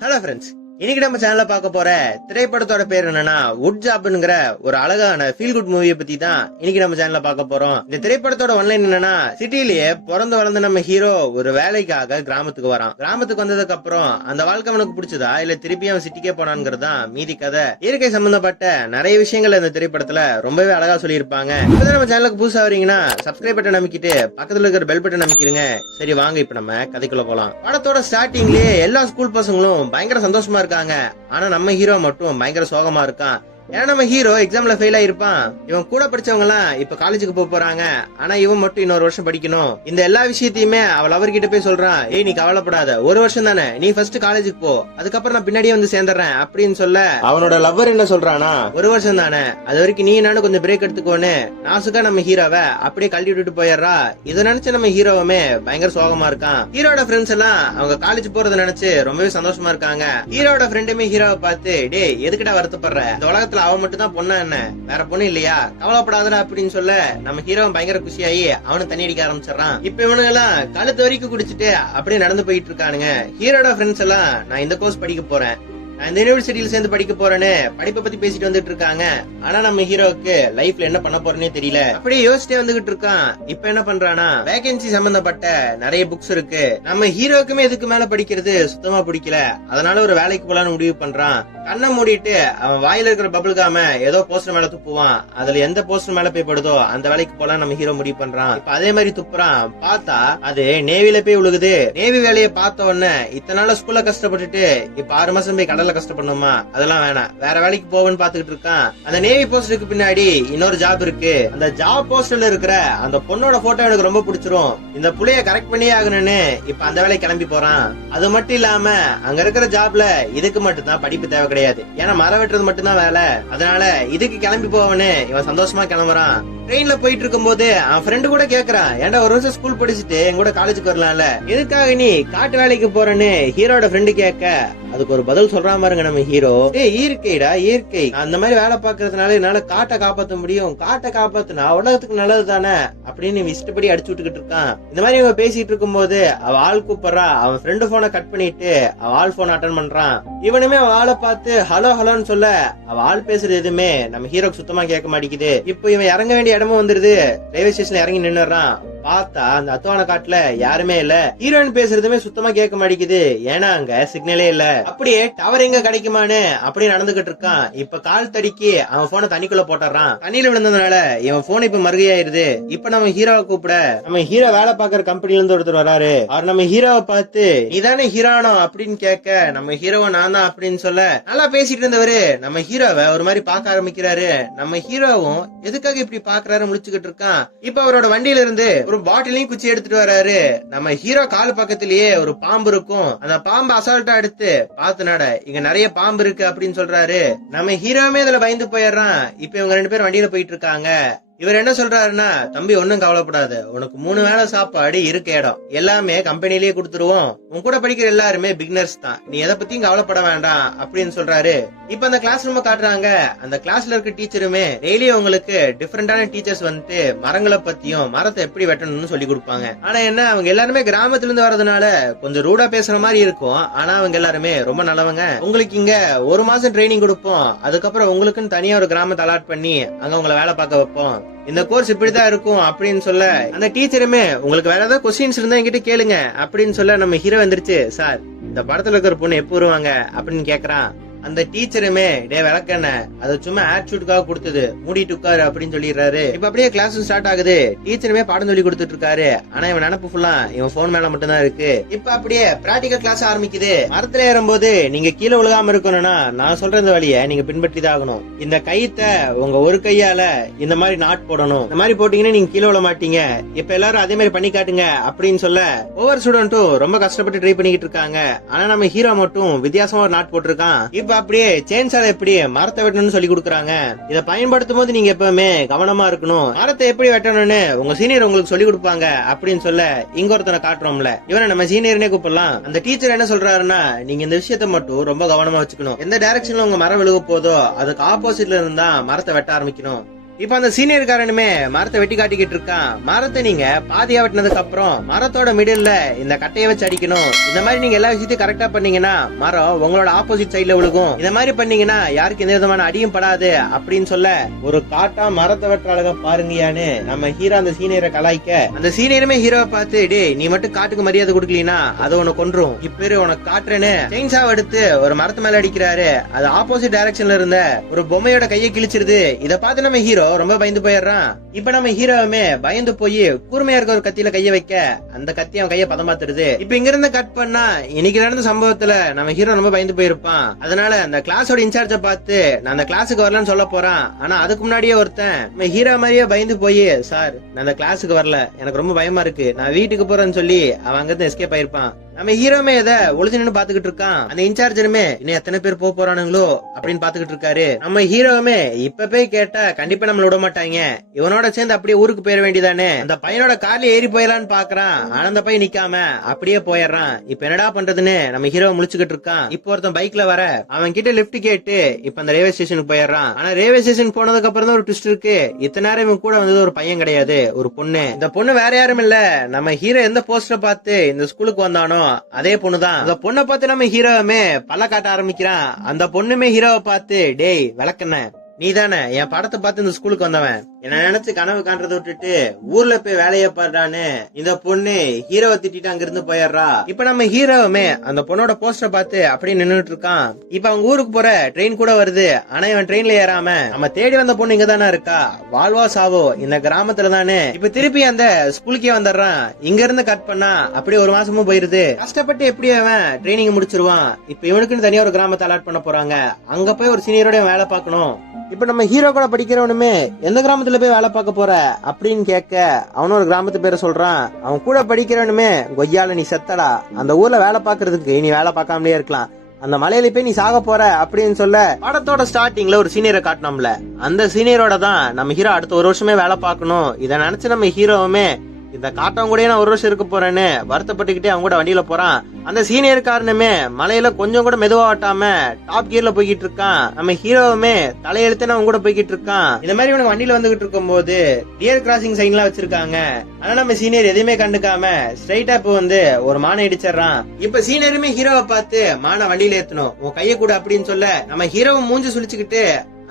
Hello friends இன்னைக்கு நம்ம சேனல்ல பார்க்க போற திரைப்படத்தோட பேர் என்னன்னா வுட் ஜாப்ங்கிற ஒரு அழகான ஃபீல் குட் மூவியை பத்தி தான் இன்னைக்கு நம்ம சேனல்ல பார்க்க போறோம். இந்த திரைப்படத்தோட ஒன்லைன் என்னன்னா சிட்டிலேயே பிறந்து வளர்ந்த நம்ம ஹீரோ ஒரு வேலைக்காக கிராமத்துக்கு வரான். கிராமத்துக்கு வந்ததுக்கு அப்புறம் அந்த வாழ்க்கை அவனுக்கு பிடிச்சதா? இல்ல திருப்பி அவன் சிட்டிக்கே போனான்ங்கிறது தான் மீதி கதை? இயற்கை சம்பந்தப்பட்ட நிறைய விஷயங்கள் இந்த திரைப்படத்துல ரொம்பவே அழகா சொல்லியிருப்பாங்க. இப்போ நம்ம சேனலுக்கு புதுசா வரீங்கன்னா சப்ஸ்கிரைப் பட்டன் அமைக்கிட்டு பக்கத்துல இருக்கிற பெல் பட்டன் அமைக்கிறீங்க சரி வாங்க இப்ப நம்ம கதைக்குள்ள போலாம். படத்தோட ஸ்டார்டிங்லயே எல்லா ஸ்கூல் பசங்களும் பயங்கர சந்தோஷமா இருக்காங்க. ஆனா நம்ம ஹீரோ மட்டும் பயங்கர சோகமா இருக்கான். ஏன்னா நம்ம ஹீரோ எக்ஸாம்ல ஃபெயில் ஆயிருப்பான். இவன் கூட படிச்சவங்க எல்லாம் இப்ப காலேஜுக்கு போக போறாங்க. ஆனா இவன் மட்டும் இன்னொரு வருஷம் படிக்கணும். இந்த எல்லா விஷயத்தையுமே அவள் அவர்கிட்ட போய் சொல்றான் ஏய் நீ கவலைப்படாத. ஒரு வருஷம் தானே. நீ ஃபர்ஸ்ட் காலேஜுக்கு போ. அதுக்கப்புறம் நான் பின்னாடியே வந்து சேர்ந்துடுறேன் அப்படின்னு சொல்ல அவனோட லவ்வர் என்ன சொல்றானா? ஒரு வருஷம் தானே. அது வரைக்கும் நீ நானும் கொஞ்சம் பிரேக் எடுத்துக்கோன்னு. நாசுக்கா நம்ம ஹீரோவை அப்படியே கழட்டி விட்டுட்டு போயிடுறா. இதை நினைச்சு நம்ம ஹீரோவுமே பயங்கர சோகமா இருக்கான். ஹீரோட ஃப்ரெண்ட்ஸ் எல்லாம் அவங்க காலேஜ் போறத நினைச்சு ரொம்பவே சந்தோஷமா இருக்காங்க. ஹீரோட ஃப்ரெண்டுமே ஹீரோவை பார்த்து டேய் எதுக்குடா வருத்தப்படுற? இந்த உலகத்துல அவ மட்டும் தான் பொண்ணா என்ன? வேற பொண்ணு இல்லையா? கவலைப்படாதடா அப்படின்னு சொல்ல நம்ம ஹீரோ பயங்கர குஷியாயி அவனு தண்ணி அடிக்க ஆரம்பிச்சிடறான். இப்ப இவனுங்க எல்லாம் கழுத்து வரைக்கும் குடிச்சிட்டு அப்படியே நடந்து போயிட்டு இருக்கானுங்க. ஹீரோட ஃப்ரெண்ட்ஸ் எல்லாம் நான் இந்த கோர்ஸ் படிக்க போறேன். நான் இந்த யூனிவர்சிட்டியில சேர்ந்து படிக்க போறேன்னு படிப்பை பத்தி பேசிட்டு வந்துட்டு இருக்காங்க. ஆனா நம்ம ஹீரோக்கு லைஃப்ல என்ன பண்ண போறேனே தெரியல. அப்படியே யோசிச்சே வந்துகிட்டு இருக்கான். இப்ப என்ன பண்றானா வேகன்சி சம்பந்தப்பட்ட நிறைய புக்ஸ் இருக்கு. நம்ம ஹீரோக்குமே இதுக்கு மேல படிக்கிறது சுத்தமா பிடிக்கல. அதனால ஒரு வேலைக்கு போலான்னு முடிவு பண்றான். கண்ணை மூடிட்டு அவன் வாயில இருக்கிற பபிள் காம ஏதோ போஸ்டர் மேல துப்புவான். அதுல எந்த போஸ்டர் மேல போய் படுதோ அந்த வேலைக்கு போலாம் நம்ம ஹீரோ முடிவு பண்றான். இப்ப அதே மாதிரி துப்புறான். பார்த்தா அது நேவில போய் விழுகுது நேவி வேலையை பார்த்த உடனே இத்தனை நாள் ஸ்கூல்ல கஷ்டப்பட்டுட்டு இப்ப ஆறு மாசம் போய் கடல்ல கஷ்டப்படணுமா? அதெல்லாம் வேணாம். வேற வேலைக்கு போவேன்னு பாத்துக்கிட்டு இருக்கான். அந்த நேவி போஸ்டுக்கு பின்னாடி இன்னொரு ஜாப் இருக்கு. அந்த ஜாப் போஸ்டர்ல இருக்கிற அந்த பொண்ணோட போட்டோ எனக்கு ரொம்ப பிடிச்சிரும். இந்த புள்ளைய கரெக்ட் பண்ணியே ஆகணும்னு இப்ப அந்த வேலைக்கு கிளம்பி போறான். அது மட்டும் இல்லாம அங்க இருக்கிற ஜாப்ல இதுக்கு மட்டும் தான் படிப்பு தேவை கிடையாது. ஏன்னா மரம் வெட்டுறது மட்டும்தான் வேலை. அதனால இதுக்கு கிளம்பி போவனு இவன் சந்தோஷமா கிளம்புறான். ட்ரெயின்ல போயிட்டு இருக்கும்போது அவன் ஃப்ரெண்டு கூட கேக்குறான். ஏன்டா ஒரு வருஷம் ஸ்கூல் படிச்சுட்டு என் கூட காலேஜுக்கு வரலாம்ல? எதுக்காக நீ காட்டு வேலைக்கு போறேன்னு ஹீரோட ஃப்ரெண்டு கேட்க அதுக்கு ஒரு பதில் சொல்றான் பாருங்க நம்ம ஹீரோ. ஏ இயற்கைடா இயற்கை. அந்த மாதிரி வேலை பாக்குறதுனால என்னால காட்டை காப்பாத்த முடியும். காட்டை காப்பாத்துனா உலகத்துக்கு நல்லது தானே அப்படின்னு இவன் இஷ்டப்படி அடிச்சு விட்டுக்கிட்டு இருக்கான். இந்த மாதிரி இவன் பேசிட்டு இருக்கும்போது அவ ஆள் கூப்பிடுறா. அவன் ஃப்ரெண்டு போனை கட் பண்ணிட்டு அவ ஆள் போன் அட்டன் பண்றான். இவனுமே அவ ஆளை பார்த்து ஹலோ ஹலோன்னு சொல்ல அவ ஆள் பேசுறது எதுவுமே நம்ம ஹீரோக்கு சுத்தமா கேட்க மாட்டேங்குது. இப்போ இவன் இறங்க வேண்டிய இடமும் வந்துருது. ரயில்வே ஸ்டேஷன்ல இறங்கி நின்னுறான் பார்த்தா அந்த அத்துவான காட்டுல யாருமே இல்ல. ஹீரோயின் பேசுறதுமே சுத்தமா கேட்க மாட்டேங்குது. ஏன்னா அங்க சிக்னலே இல்ல. அப்படியே டவர் எங்க கிடைக்குமான்னு அப்படியே நடந்துகிட்டு இருக்கான். இப்ப கால் தடிக்கி அவன் போனை தண்ணிக்குள்ள போட்டுறான். தண்ணியில விழுந்ததுனால இவன் போன் இப்ப மறுகையாயிருது இப்ப நம்ம ஹீரோவை கூப்பிட. நம்ம ஹீரோ வேலை பாக்குற கம்பெனில இருந்து ஒருத்தர் வராரு. அவர் நம்ம ஹீரோவை பார்த்து இதானே ஹீரோனோ அப்படின்னு கேட்க நம்ம ஹீரோவை நான் தான் அப்படின்னு சொல்ல நல்லா பேசிட்டு இருந்தவரு நம்ம ஹீரோவை ஒரு மாதிரி பார்க்க ஆரம்பிக்கிறாரு. நம்ம ஹீரோவும் எதுக்காக இப்படி பாக்குறாரு முடிச்சுக்கிட்டு இருக்கான். இப்ப அவரோட வண்டியில இருந்து ஒரு பாட்டிலையும் குச்சி எடுத்துட்டு வராரு. நம்ம ஹீரோ கால் பக்கத்திலேயே ஒரு பாம்பு இருக்கும். அந்த பாம்பு அசால்ட்டா எடுத்து பாத்து நட இங்க நிறைய பாம்பு இருக்கு அப்படின்னு சொல்றாரு. நம்ம ஹீரோமே இதுல பயந்து போயிடுறான். இப்ப இவங்க ரெண்டு பேரும் வண்டியில போயிட்டு இருக்காங்க. இவர் என்ன சொல்றாருன்னா தம்பி ஒன்னும் கவலைப்படாத. உனக்கு மூணு வேளை சாப்பாடு இருக்க இடம். எல்லாமே கம்பெனிலேயே கொடுத்துருவோம். உன் கூட படிக்கிற எல்லாருமே பிகினர்ஸ் தான். நீ எதை பத்தியும் கவலைப்பட வேண்டாம் அப்படின்னு சொல்றாரு. இப்ப அந்த கிளாஸ் ரூம் காட்டுறாங்க. அந்த கிளாஸ்ல இருக்க டீச்சருமே டெய்லியும் உங்களுக்கு டிஃப்ரெண்டான டீச்சர்ஸ் வந்துட்டு மரங்களை பத்தியும் மரத்தை எப்படி வெட்டணும்னு சொல்லி கொடுப்பாங்க. ஆனா என்ன அவங்க எல்லாருமே கிராமத்துல இருந்து வர்றதுனால கொஞ்சம் ரூடா பேசுற மாதிரி இருக்கும். ஆனா அவங்க எல்லாருமே ரொம்ப நல்லவங்க. உங்களுக்கு இங்க ஒரு மாசம் ட்ரைனிங் கொடுப்போம். அதுக்கப்புறம் உங்களுக்குன்னு தனியா ஒரு கிராமத்தை அலாட் பண்ணி அங்க உங்களை வேலை பார்க்க வைப்போம். இந்த கோர்ஸ் இப்படிதான் இருக்கும் அப்படின்னு சொல்ல அந்த டீச்சருமே உங்களுக்கு வேற ஏதாவது கொஸ்டின்ஸ் இருந்தா என்கிட்ட கேளுங்க அப்படின்னு சொல்ல நம்ம ஹீரோ வந்துருச்சு சார் இந்த படத்துல இருக்கிற பொண்ணு எப்போ வருவாங்க? அப்படின்னு கேக்குறான். அந்த டீச்சருமே டே விளக்கண்ண அது சும்மா ஆட்டிடியூட்காக கொடுத்தது. மூடிட்டு உட்காரு அப்படின்னு சொல்லிடுறாரு. இப்ப அப்படியே கிளாஸ் ஸ்டார்ட் ஆகுது. டீச்சருமே பாடம் சொல்லி கொடுத்துட்டு இருக்காரு. ஆனா இவன் நினப்பு ஃபுல்லா இவன் போன் மேல மட்டும் தான் இருக்கு. இப்ப அப்படியே பிராக்டிகல் கிளாஸ் ஆரம்பிக்குது. மரத்துல ஏறும்போது நீங்க கீழே விழுகாம இருக்கணும்னா நான் சொல்ற இந்த வழியை நீங்க பின்பற்றி தான் ஆகணும். இந்த கைத்த உங்க ஒரு கையால இந்த மாதிரி நாட் போடணும். இந்த மாதிரி போட்டீங்கன்னா நீங்க கீழே விழ மாட்டீங்க. இப்ப எல்லாரும் அதே மாதிரி பண்ணி காட்டுங்க அப்படின்னு சொல்ல ஒவ்வொரு ஸ்டூடெண்ட்டும் ரொம்ப கஷ்டப்பட்டு ட்ரை பண்ணிக்கிட்டு இருக்காங்க. ஆனா நம்ம ஹீரோ மட்டும் வித்தியாசமா ஒரு நாட் போட்டிருக்கான். இப்ப அப்படியே சேன்சால எப்படி மரத்தை வெட்டணும்னு சொல்லி கொடுக்குறாங்க. இதை பயன்படுத்தும் போது நீங்க எப்பவுமே கவனமா இருக்கணும். மரத்தை எப்படி வெட்டணும்னு உங்க சீனியர் உங்களுக்கு சொல்லி கொடுப்பாங்க அப்படின்னு சொல்ல இங்க ஒருத்தனை காட்டுறோம்ல. இவனை நம்ம சீனியர்னே கூப்பிடலாம். அந்த டீச்சர் என்ன சொல்றாருன்னா நீங்க இந்த விஷயத்த மட்டும் ரொம்ப கவனமா வச்சுக்கணும். எந்த டைரக்ஷன்ல உங்க மரம் விழுக போதோ அதுக்கு ஆப்போசிட்ல இருந்தா மரத்தை வெட்ட ஆரம்பிக்கணும். இப்ப அந்த சீனியர்காரனுமே மரத்தை வெட்டி காட்டிக்கிட்டு இருக்கான். மரத்தை நீங்க பாதியா வெட்டினதுக்கு அப்புறம் மரத்தோட மிடில்ல இந்த கட்டையை வச்சு அடிக்கணும். இந்த மாதிரி நீங்க எல்லா விஷயத்தையும் கரெக்டா பண்ணீங்கன்னா மரம் உங்களோட ஆப்போசிட் சைட்ல விழுகும். இந்த மாதிரி பண்ணீங்கன்னா யாருக்கு எந்த விதமான அடியும் படாது அப்படின்னு சொல்ல ஒரு காட்டா மரத்தை வெட்டுற அழகா பாருங்கயான்னு நம்ம ஹீரோ அந்த சீனியரை கலாய்க்க அந்த சீனியருமே ஹீரோவை பார்த்து டே நீ மட்டும் காட்டுக்கு மரியாதை கொடுக்கலனா அது உனக்கு கொன்றும். இப்பேரு உனக்கு காட்டுறேன்னு செயின்சாவை எடுத்து ஒரு மரத்து மேல அடிக்கிறாரு. அது ஆப்போசிட் டைரக்ஷன்ல இருந்த ஒரு பொம்மையோட கையை கிழிச்சிருது. இதை பார்த்து நம்ம ஹீரோ ரொம்ப பயந்து போயிடுறான். இப்ப நம்ம ஹீரோவுமே பயந்து போய் கூர்மையா இருக்க ஒரு கத்தியில கைய வைக்க அந்த கத்தி அவன் கைய பதமாத்துறது. இப்ப இங்க இருந்து கட் பண்ணா இன்னைக்கு நடந்த சம்பவத்துல நம்ம ஹீரோ ரொம்ப பயந்து போயிருப்பான். அதனால அந்த கிளாஸோட இன்சார்ஜ பார்த்து நான் அந்த கிளாஸுக்கு வரலன்னு சொல்ல போறான். ஆனா அதுக்கு முன்னாடியே ஒருத்தன் நம்ம ஹீரோ மாதிரியே பயந்து போய் சார் நான் அந்த கிளாஸுக்கு வரல. எனக்கு ரொம்ப பயமா இருக்கு. நான் வீட்டுக்கு போறேன்னு சொல்லி அவன் அங்கிருந்து எஸ்கேப் ஆயிருப்பான். நம்ம ஹீரோமே இத ஒளிஞ்சு நின்னு பாத்துக்கிட்டு இருக்கான். அந்த இன்சார்ஜருமே இன்னும் எத்தனை பேர் போக போறானுங்களோ? அப்படின்னு பாத்துக்கிட்டு இருக்காரு. நம்ம ஹீரோவுமே இப்ப போய் கேட்டா கண்டிப்பா நம்மள விட மாட்டாங்க. இவனோட சேர்ந்து அப்படியே ஊருக்கு போயிட வேண்டியதானே? அந்த பையனோட கார்ல ஏறி போயிடலான்னு பாக்குறான். ஆனந்த அந்த பையன் நிக்காம அப்படியே போயிடுறான். இப்ப என்னடா பண்றதுன்னு நம்ம ஹீரோ முழிச்சுக்கிட்டு இருக்கான். இப்போ ஒருத்தன் பைக்ல வர அவன் கிட்ட லிஃப்ட் கேட்டு இப்ப அந்த ரயில்வே ஸ்டேஷனுக்கு போயிடுறான். ஆனா ரயில்வே ஸ்டேஷன் போனதுக்கு அப்புறம் தான் ஒரு ட்விஸ்ட் இருக்கு. இத்தனை நேரம் இவன் கூட வந்தது ஒரு பையன் கிடையாது ஒரு பொண்ணு. இந்த பொண்ணு வேற யாரும் இல்ல. நம்ம ஹீரோ எந்த போஸ்டர் பார்த்து இந்த ஸ்கூலுக்கு வந்தானோ அதே பொண்ணுதான். அந்த பொண்ணை பார்த்து நம்ம ஹீரோவுமே பல்ல காட்ட ஆரம்பிக்கிறான் அந்த பொண்ணுமே ஹீரோவை பார்த்து டேய் விளக்கண்ண நீ தானே என் படத்தை பார்த்து இந்த ஸ்கூலுக்கு வந்தவன். என்ன நினைச்சு கனவு காண்றதை விட்டுட்டு ஊர்ல போய் வேலையை பாடுறான்னு இந்த பொண்ணு ஹீரோவை திட்டிட்டு அங்க இருந்து போயிடுறா. இப்ப நம்ம ஹீரோவுமே அந்த பொண்ணோட போஸ்டர் பார்த்து அப்படியே நின்னுட்டு இருக்கான். இப்ப அவங்க ஊருக்கு போற ட்ரெயின் கூட வருது. ஆனா இவன் ட்ரெயின்ல ஏறாம நம்ம தேடி வந்த பொண்ணு இங்க தானே இருக்கா? வாழ்வா சாவோ இந்த கிராமத்துல தானே இப்ப திருப்பி அந்த ஸ்கூலுக்கே வந்துடுறான். இங்க இருந்து கட் பண்ணா அப்படியே ஒரு மாசமும் போயிருது. கஷ்டப்பட்டு எப்படி அவன் ட்ரைனிங் முடிச்சிருவான். இப்ப இவனுக்குன்னு தனியா ஒரு கிராமத்தை அலாட் பண்ண போறாங்க. அங்க போய் ஒரு சீனியரோட வேலை பார்க்கணும். இப்ப நம்ம ஹீரோ கூட படிக்கிறவனுமே எந்த கிராமத்துல போய் வேலை பார்க்க போற அப்படின்னு கேட்க அவனும் ஒரு கிராமத்து பேரை சொல்றான். அவன் கூட படிக்கிறவனுமே கொய்யால நீ செத்தடா. அந்த ஊர்ல வேலை பார்க்கறதுக்கு நீ வேலை பார்க்காமலே இருக்கலாம். அந்த மலையில போய் நீ சாக போற அப்படின்னு சொல்ல படத்தோட ஸ்டார்டிங்ல ஒரு சீனியரை காட்டினோம்ல. அந்த சீனியரோட தான் நம்ம ஹீரோ அடுத்த ஒரு வருஷமே வேலை பார்க்கணும். இதை நினைச்சு நம்ம ஹீரோவுமே இந்த காட்டவங்க கூட நான் ஒரு வருஷம் இருக்க போறேன்னு வருத்தப்பட்டுக்கிட்டே அவங்க கூட வண்டியில போறான். அந்த சீனியர் காரணமே மலையில கொஞ்சம் கூட மெதுவா ஓட்டாம டாப் கியர்ல போய்கிட்டு இருக்கான். நம்ம ஹீரோவுமே தலையெழுத்துன்னு அவங்க கூட போய்கிட்டு இருக்கான். இந்த மாதிரி இவனுக்கு வண்டியில வந்துகிட்டு இருக்கும்போது டியர் கிராசிங் சைன் எல்லாம் வச்சிருக்காங்க. ஆனா நம்ம சீனியர் எதையுமே கண்டுக்காம ஸ்ட்ரைட்டா இப்ப வந்து ஒரு மானை இடிச்சிடுறான். இப்ப சீனியருமே ஹீரோவை பார்த்து மானை வண்டியில ஏத்தணும். உன் கைய கூட அப்படின்னு சொல்ல நம்ம ஹீரோவை மூஞ்சி சுழிச்சுக்கிட்டு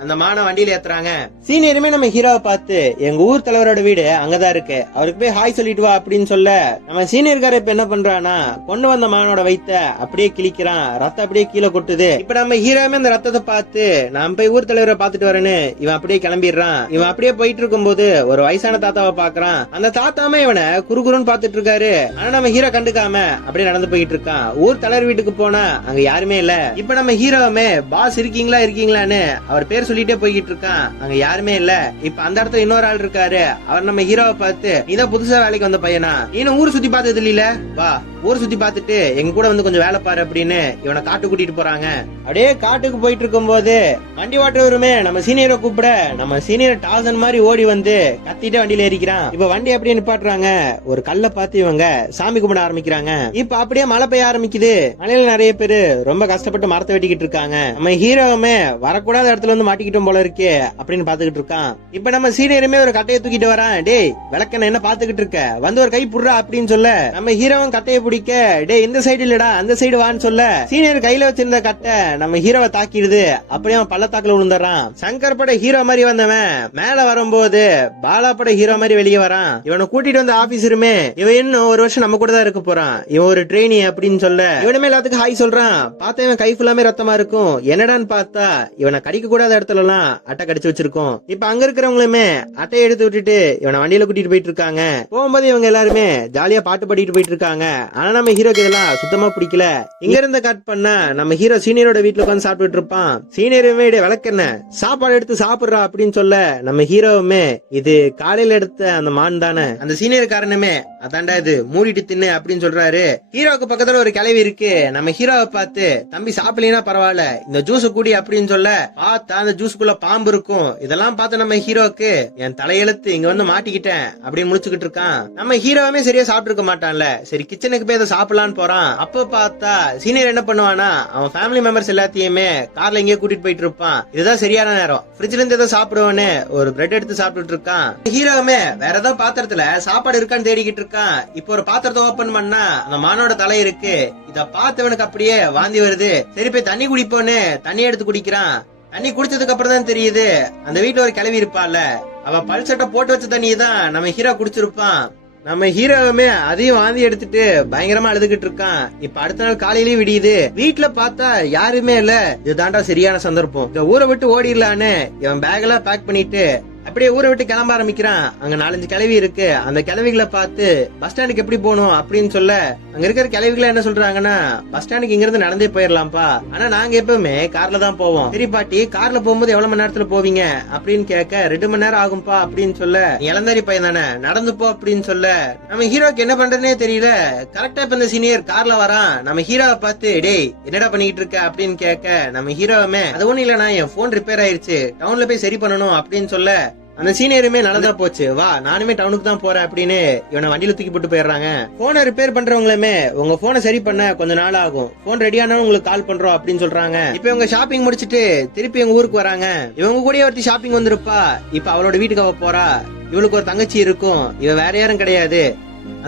அந்த மான வண்டியில ஏத்துறாங்க. சீனியருமே நம்ம ஹீரோவை பார்த்து எங்க ஊர் தலைவரோட வீடு அங்கதான் இருக்கு. அவருக்கு போய் ஹாய் சொல்லிட்டு வா அப்படின்னு சொல்ல நம்ம சீனியர்கார இப்ப என்ன பண்றானா கொண்டு வந்த மானோட வைத்த அப்படியே கிழிக்கிறான். ரத்தம் அப்படியே கீழே கொட்டுது. இப்ப நம்ம ஹீரோவுமே அந்த ரத்தத்தை பார்த்து நான் போய் ஊர் தலைவரை பார்த்துட்டு வரேன்னு இவன் அப்படியே கிளம்பிடுறான். இவன் அப்படியே போயிட்டு இருக்கும்போது ஒரு வயசான தாத்தாவை பாக்குறான் அந்த தாத்தாமே இவனை குறுகுறுன்னு பாத்துட்டு இருக்காரு. ஆனா நம்ம ஹீரோ கண்டுக்காம அப்படியே நடந்து போயிட்டு இருக்கான். ஊர் தலைவர் வீட்டுக்கு போனா அங்க யாருமே இல்ல. இப்ப நம்ம ஹீரோவுமே பாஸ் இருக்கீங்களா இருக்கீங்களான்னு அவர் பேர் சொல்லிட்டே போய்கிட்டு இருக்கான் அங்க யாருமே இல்ல. இப்ப அந்த இடத்துல இன்னொரு ஆள் இருக்காரு. அவர் நம்ம ஹீரோவை பார்த்து இதான் புதுசா வேலைக்கு வந்த பையனா? நீனும் ஊர் சுத்தி பார்த்தது இல்ல வா ஊர் சுத்தி பார்த்துட்டு எங்க கூட வந்து கொஞ்சம் வேலை பாரு அப்படின்னு இவனை காட்டு கூட்டிட்டு போறாங்க. அப்படியே காட்டுக்கு போயிட்டு இருக்கும் போது வண்டி ஓட்டுறவருமே நம்ம சீனியரை கூப்பிட நம்ம சீனியர் டாசன் மாதிரி ஓடி வந்து கத்திட்டு வண்டியில ஏறிக்கிறான். இப்ப வண்டி அப்படியே நிப்பாட்டுறாங்க. ஒரு கல்லை பார்த்து இவங்க சாமி கும்பிட ஆரம்பிக்கிறாங்க. இப்ப அப்படியே மழை பெய்ய ஆரம்பிக்குது. மழையில நிறைய பேரு ரொம்ப கஷ்டப்பட்டு மரத்தை வெட்டிக்கிட்டு இருக்காங்க. நம்ம ஹீரோவுமே வரக்கூடாத இடத்துல வந்து மாட்டிக்கிட்டோம் போல இருக்கே அப்படின்னு பாத்துக்கிட்டு இருக்கான். இப்ப நம்ம சீனியருமே ஒரு கட்டையை தூக்கிட்டு வரான். டேய் விளக்கண்ண என்ன பாத்துக்கிட்டு இருக்க? வந்து ஒரு கை புடுறா அப்படின்னு சொல்ல. நம்ம ஹீரோவும் கட்டையை பிடிக்க டேய் இந்த சைடு இல்லடா அந்த சைடு வான்னு சொல்ல. சீனியர் கையில வச்சிருந்த கட்டை நம்ம ஹீரோவை தாக்கிடுது. அப்படியே அவன் பள்ளத்தாக்குல விழுந்துறான் சங்கர் பட ஹீரோ மாதிரி வந்தவன். மேல வரும்போது பாலா பட ஹீரோ மாதிரி வெளியே வரான். இவனை கூட்டிட்டு வந்த ஆபீசருமே இவன் இன்னும் ஒரு வருஷம் நம்ம கூட தான் இருக்க போறான். இவன் ஒரு ட்ரெயினி அப்படின்னு சொல்ல. இவனுமே எல்லாத்துக்கும் ஹாய் சொல்றான். பார்த்தா இவன் கை ஃபுல்லாமே ரத்தமா இருக்கும். என்னடான்னு பார்த்தா இவனை கடிக்க கூடாத இடத்துல எல்லாம் அட்டை கடிச்சு வச்சிருக்கோம். இப்ப அங்க இருக்கிறவங்களுமே அட்டையை எடுத்து விட்டுட்டு இவனை வண்டியில கூட்டிட்டு போயிட்டு இருக்காங்க. போகும்போது இவங்க எல்லாருமே ஜாலியா பாட்டு பாடிட்டு போயிட்டு இருக்காங்க. ஆனா நம்ம ஹீரோக்கு இதெல்லாம் சுத்தமா பிடிக்கல. இங்க இருந்து கட் பண்ண நம்ம ஹீரோ சீனியரோட வீட்டுல உட்காந்து சாப்பிட்டுட்டு இருப்பான். சீனியருமே விளக்கென்ன? சாப்பாடு எடுத்து சாப்பிடுறா அப்படின்னு சொல்ல நம்ம ஹீரோவுமே இது காலையில எடுத்த அந்த மான் தானே. அந்த சீனியர் காரணமே அதான்டா இது மூடிட்டு தின்னு அப்படின்னு சொல்றாரு. ஹீரோவுக்கு பக்கத்துல ஒரு கிளவி இருக்கு. நம்ம ஹீரோவை பார்த்து தம்பி சாப்பிடலாம் பரவாயில்ல. இந்த ஜூஸ் கூடி அப்படின்னு சொல்ல பார்த்தா அந்த ஜூஸ்க்குள்ள பாம்பு இருக்கும். இதெல்லாம் பார்த்து நம்ம ஹீரோக்கு என் தலையெழுத்து இங்க வந்து மாட்டிக்கிட்டேன் அப்படின்னு முடிச்சுக்கிட்டு இருக்கான். நம்ம ஹீரோவுமே சரியா சாப்பிட்டு இருக்க மாட்டான்ல. சரி கிச்சனுக்கு போய் அதை சாப்பிடலான்னு போறான். அப்ப பார்த்தா சீனியர் என்ன பண்ணுவானா அவன் ஃபேமிலி மெம்பர்ஸ் எல்லாத்தையுமே கார்ல எங்கேயோ கூட்டிட்டு போயிட்டு இருப்பான். இதுதான் சரியான நேரம். ஃப்ரிட்ஜ்ல இருந்து ஏதோ சாப்பிடுவோன்னு ஒரு பிரெட் எடுத்து சாப்பிட்டுட்டு இருக்கான். ஹீரோவுமே வேற ஏதோ பாத்திரத்துல சாப்பாடு இருக்கான்னு தேடிக்கிட்டு இருக்கான். இப்போ ஒரு பாத்திரத்தை ஓபன் பண்ணா அந்த மானோட தலை இருக்கு. இத பார்த்தவனுக்கு அப்படியே வாந்தி வருது. சரி போய் தண்ணி குடிப்போன்னு தண்ணி எடுத்து குடிக்கிறான். தண்ணி குடிச்சதுக்கு அப்புறம் தான் தெரியுது. அந்த வீட்டுல ஒரு கிளவி இருப்பாள்ல. அவ பல் சட்டை போட்டு வச்ச தண்ணி தான் நம்ம ஹீரோ குடிச்சிருப்பான். நம்ம ஹீரோவுமே அதையும் வாந்தி எடுத்துட்டு பயங்கரமா அழுதுகிட்டு இருக்கான். இப்ப அடுத்த நாள் காலையிலயும் விடியுது. வீட்டுல பார்த்தா யாருமே இல்ல. இதுதான்டா சரியான சந்தர்ப்பம். இந்த ஊரை விட்டு ஓடிடலான்னு இவன் பேக் எல்லாம் பேக் பண்ணிட்டு அப்படியே ஊரை விட்டு கிளம்ப ஆரம்பிக்கிறான். அங்க நாலஞ்சு கிளவி இருக்கு. அந்த கிளவிகளை பார்த்து பஸ் ஸ்டாண்டுக்கு எப்படி போகணும்? அப்படின்னு சொல்ல அங்க இருக்கிற கிளவிகளை என்ன சொல்றாங்கன்னா பஸ் ஸ்டாண்டுக்கு இங்க இருந்து நடந்தே போயிடலாம்ப்பா. ஆனா நாங்க எப்பவுமே கார்ல தான் போவோம். சரி பாட்டி. கார்ல போகும்போது எவ்வளவு மணி நேரத்துல போவீங்க? அப்படின்னு கேட்க ரெண்டு மணி நேரம் ஆகும்பா அப்படின்னு சொல்ல இளந்தாரி பையன் தானே. நடந்து போ. அப்படின்னு சொல்ல நம்ம ஹீரோக்கு என்ன பண்றதுனே தெரியல. கரெக்டா இப்ப இந்த சீனியர் கார்ல வரான். நம்ம ஹீரோவை பார்த்து டேய் என்னடா பண்ணிட்டு இருக்க? அப்படின்னு கேட்க நம்ம ஹீரோவுமே அது ஒண்ணும் இல்லனா என் போன் ரிப்பேர் ஆயிருச்சு. டவுன்ல போய் சரி பண்ணணும். அப்படின்னு சொல்ல அந்த சீனியருமே நல்லதா போச்சு. வா நானுமே டவுனுக்கு தான் போறேன் அப்படின்னு இவனை வண்டியில தூக்கி போட்டு போயிடுறாங்க. போனை ரிப்பேர் பண்றவங்களுமே உங்க போனை சரி பண்ண கொஞ்ச நாள் ஆகும். போன் ரெடி ஆனாலும் உங்களுக்கு கால் பண்றோம் அப்படின்னு சொல்றாங்க. இப்ப இவங்க ஷாப்பிங் முடிச்சிட்டு திருப்பி எங்க ஊருக்கு வராங்க. இவங்க கூடயே ஒருத்தி ஷாப்பிங் வந்திருப்பா. இப்ப அவளோட வீட்டுக்கு அவ போறா. இவளுக்கு ஒரு தங்கச்சி இருக்கும். இவ வேற யாரும் கிடையாது.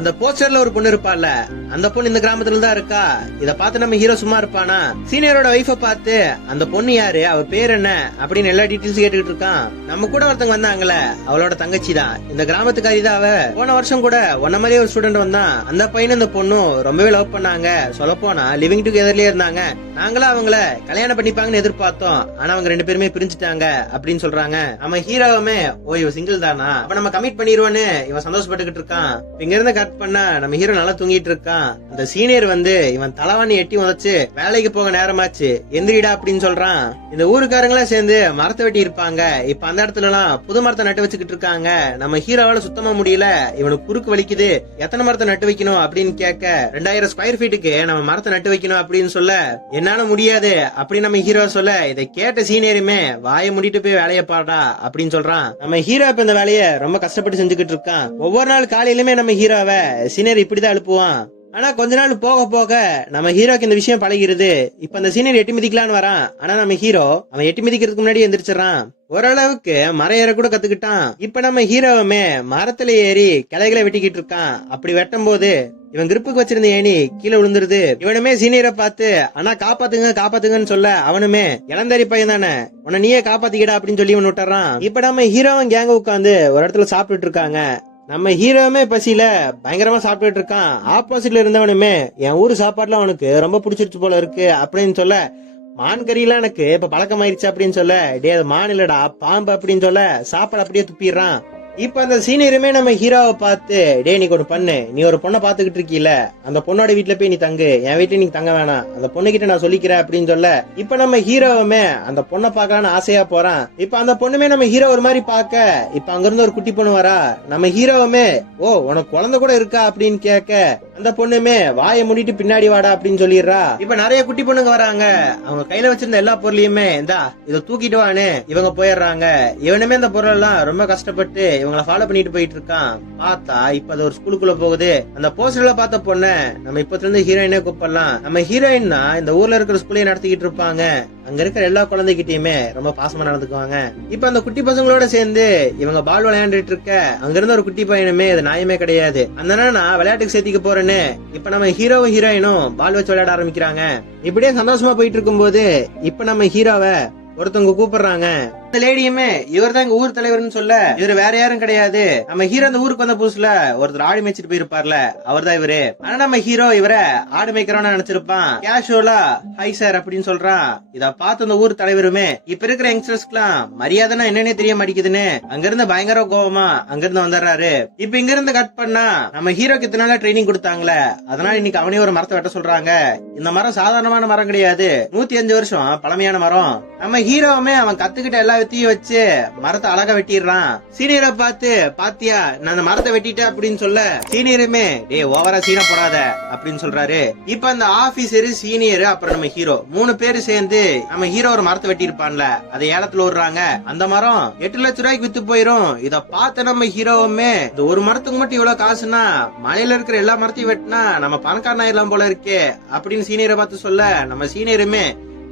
அந்த போஸ்டர்ல ஒரு பொண்ணு இருப்பாள்ல அந்த பொண்ணு இந்த கிராமத்துல தான் இருக்கா? இத பார்த்து நம்ம ஹீரோ சும்மா இருப்பானா? சீனியரோட ஒய்ஃப பார்த்து அந்த பொண்ணு யாரு? அவ பேர் என்ன? அப்படின்னு எல்லா டீட்டெயில்ஸ் கேட்டுக்கிட்டு இருக்கான். நம்ம கூட ஒருத்தங்க வந்தாங்கல்ல அவளோட தங்கச்சி தான் இந்த கிராமத்துக்காரி தான் அவ. போன வருஷம் கூட ஒன்ன மாதிரியே ஒரு ஸ்டூடெண்ட் வந்தான். அந்த பையனும் இந்த பொண்ணும் ரொம்பவே லவ் பண்ணாங்க. சொல்ல போனா லிவிங் டுகெதர்லயே இருந்தாங்க. நாங்களும் அவங்கள கல்யாணம் பண்ணிப்பாங்கன்னு எதிர்பார்த்தோம். ஆனா அவங்க ரெண்டு பேருமே பிரிஞ்சுட்டாங்க அப்படின்னு சொல்றாங்க. நம்ம ஹீரோவுமே ஓ இவ சிங்கிள் தானா? அப்ப நம்ம கமிட் பண்ணிடுவோன்னு இவன் சந்தோஷப்பட்டுக்கிட்டு இருக்கான். இங்க இருந்த கட் பண்ணா நம்ம ஹீரோ நல்லா தூங்கிட்டு இருக்கான். அந்த சீனியர் வந்து இவன் தலைவாணி எட்டி உதச்சு வேலைக்கு போக நேரமாச்சு. எந்திரிடா அப்படின்னு சொல்றான். இந்த ஊருக்காரங்களா சேர்ந்து மரத்தை வெட்டி இருப்பாங்க. இப்ப அந்த இடத்துல எல்லாம் புது மரத்தை நட்டு வச்சுக்கிட்டு இருக்காங்க. நம்ம ஹீரோவால சுத்தமா முடியல. இவனுக்கு குறுக்கு வலிக்குது. எத்தனை மரத்தை நட்டு வைக்கணும் அப்படின்னு கேட்க ரெண்டாயிரம் ஸ்கொயர் ஃபீட்டுக்கு நம்ம மரத்தை நட்டு வைக்கணும் அப்படின்னு சொல்ல என்னால முடியாது அப்படின்னு நம்ம ஹீரோ சொல்ல இதை கேட்ட சீனியருமே வாயை முடிட்டு போய் வேலையை பாடா அப்படின்னு சொல்றான். நம்ம ஹீரோ இப்ப இந்த வேலையை ரொம்ப கஷ்டப்பட்டு செஞ்சுக்கிட்டு இருக்கான். ஒவ்வொரு நாள் காலையிலுமே நம்ம ஹீரோவை சீனியர் இப்படிதான் எழுப்புவான் ஆனா கொஞ்ச நாள் போக போக நம்ம ஹீரோக்கு இந்த விஷயம் பழகிறது. இப்ப அந்த சீனியர் எட்டி மிதிக்கலான்னு வரான். ஆனா நம்ம ஹீரோ அவன் எட்டி மிதிக்கிறதுக்கு முன்னாடி எந்திரிச்சிடறான். ஓரளவுக்கு மரம் ஏற கூட கத்துக்கிட்டான். இப்ப நம்ம ஹீரோவுமே மரத்துல ஏறி கிளைகளை வெட்டிக்கிட்டு இருக்கான். அப்படி வெட்டும் போது இவன் கிரிப்புக்கு வச்சிருந்த ஏணி கீழே விழுந்துருது. இவனுமே சீனியரை பார்த்து ஆனா காப்பாத்துங்க காப்பாத்துங்கன்னு சொல்ல அவனுமே இளந்தாரி பையன் தானே உன்னை நீயே காப்பாத்திக்கிடா அப்படின்னு சொல்லி இவன் விட்டுறான். இப்ப நம்ம ஹீரோவன் கேங்க உட்காந்து ஒரு இடத்துல சாப்பிட்டுட்டு இருக்காங்க. நம்ம ஹீரோவுமே பசியில பயங்கரமா சாப்பிட்டுட்டு இருக்கான். ஆப்போசிட்ல இருந்தவனுமே என் ஊர் சாப்பாடுல அவனுக்கு ரொம்ப பிடிச்சிருச்சு போல இருக்கு அப்படின்னு சொல்ல மான் கறியெல்லாம் எனக்கு இப்ப பழக்கமாயிருச்சு அப்படின்னு சொல்ல டே அது மான் இல்லடா பாம்பு அப்படின்னு சொல்ல சாப்பாடு அப்படியே துப்பிடுறான். இப்ப அந்த சீனியருமே நம்ம ஹீரோவை பார்த்து டே நீ ஒரு பண்ணு. நீ ஒரு பொண்ணை பாத்துக்கிட்டு இருக்கீல அந்த பொண்ணோட வீட்ல போய் நீ தங்கு. என் வீட்டுல நீ தங்க வேணாம். அந்த பொண்ணுகிட்ட நான் சொல்லிக்கிறேன் அப்படின்னு சொல்ல இப்ப நம்ம ஹீரோவுமே அந்த பொண்ணை பார்க்கலான்னு ஆசையா போறான். இப்ப அந்த பொண்ணுமே நம்ம ஹீரோ ஒரு மாதிரி பார்க்க இப்ப அங்க இருந்து ஒரு குட்டி பொண்ணு வரா. நம்ம ஹீரோவுமே ஓ உனக்கு குழந்தை கூட இருக்கா? அப்படின்னு கேட்க அந்த பொண்ணுமே வாயை மூடிட்டு பின்னாடி வாடா அப்படின்னு சொல்லிடுறா. இப்ப நிறைய குட்டி பொண்ணுங்க வராங்க. அவங்க கையில வச்சிருந்த எல்லா பொருளையுமே இந்தா இதை தூக்கிட்டு வானு இவங்க போயிடுறாங்க. இவனுமே இந்த பொருள் எல்லாம் ரொம்ப கஷ்டப்பட்டு இவங்கள ஃபாலோ பண்ணிட்டு போயிட்டு இருக்கான் பார்த்தா இப்ப அது ஒரு ஸ்கூலுக்குள்ள போகுது. அந்த போஸ்டர்ல பார்த்த பொண்ணு நம்ம இப்பத்துல இருந்து ஹீரோயினே கூப்பிடலாம். நம்ம ஹீரோயின் தான் இந்த ஊர்ல இருக்கிற ஸ்கூலையும் நடத்திக்கிட்டு இருப்பாங்க. அங்க இருக்கிற எல்லா குழந்தைகிட்டயுமே ரொம்ப பாசமா நடந்துக்குவாங்க. இப்ப அந்த குட்டி பசங்களோட சேர்ந்து இவங்க பால் விளையாண்டுட்டு இருக்க அங்க இருந்த ஒரு குட்டி பையனுமே இது நியாயமே கிடையாது. அந்த நான் விளையாட்டுக்கு சேர்த்திக்க போறேன்னு இப்ப நம்ம ஹீரோவும் ஹீரோயினும் பால் வச்சு விளையாட ஆரம்பிக்கிறாங்க. இப்படியே சந்தோஷமா போயிட்டு இருக்கும்போது இப்ப நம்ம ஹீரோவை ஒருத்தவங்க கூப்பிடுறாங்க. இந்த லேடியுமே இவர் தான் எங்க ஊர் தலைவர்னு சொல்ல இவர் வேற யாரும் கிடையாது. நம்ம ஹீரோ அந்த ஊருக்கு வந்த புதுசுல ஒருத்தர் ஆடு மேய்ச்சிட்டு போயிருப்பார்ல அவர் தான் இவரு. ஆனா நம்ம ஹீரோ இவரை ஆடு மேய்க்கிறோம்னு நினைச்சிருப்பான். கேஷுவலா ஹை சார் அப்படின்னு சொல்றான். இத பார்த்து அந்த ஊர் தலைவருமே இப்ப இருக்கிற யங்ஸ்டர்ஸ்க்குலாம் மரியாதைனா என்னன்னே தெரிய மாட்டேங்குதுன்னு அங்க இருந்து பயங்கர கோவமா அங்க இருந்து வந்துடுறாரு இப்ப இங்க இருந்து கட் பண்ணா நம்ம ஹீரோக்கு இத்தனால ட்ரைனிங் கொடுத்தாங்களே அதனால இன்னைக்கு அவனே ஒரு மரத்தை வெட்ட சொல்றாங்க. இந்த மரம் சாதாரணமான மரம் கிடையாது. நூத்தி அஞ்சு வருஷம் பழமையான மரம். நம்ம ஹீரோவுமே அவன் கத்துக்கிட்ட எல்லா தீ வச்சு மரத்தை அழகா வெட்டிடுறான். சீனியரை பார்த்து பாத்தியா நான் அந்த மரத்தை வெட்டிட்டேன் அப்படின்னு சொல்ல சீனியருமே டே ஓவரா சீன போடாத அப்படின்னு சொல்றாரு. இப்ப அந்த ஆபீசர் சீனியர் அப்புறம் நம்ம ஹீரோ மூணு பேர் சேர்ந்து நம்ம ஹீரோ ஒரு மரத்தை வெட்டி இருப்பான்ல அதை ஏலத்துல விடுறாங்க அந்த மரம் எட்டு லட்ச ரூபாய்க்கு வித்து போயிரும். இத பார்த்த நம்ம ஹீரோவுமே இந்த ஒரு மரத்துக்கு மட்டும் இவ்வளவு காசுனா மலையில இருக்கிற எல்லா மரத்தையும் வெட்டினா நம்ம பணக்காரன் ஆயிடலாம் போல இருக்கே அப்படின்னு சீனியரை பார்த்து சொல்ல நம்ம சீனியருமே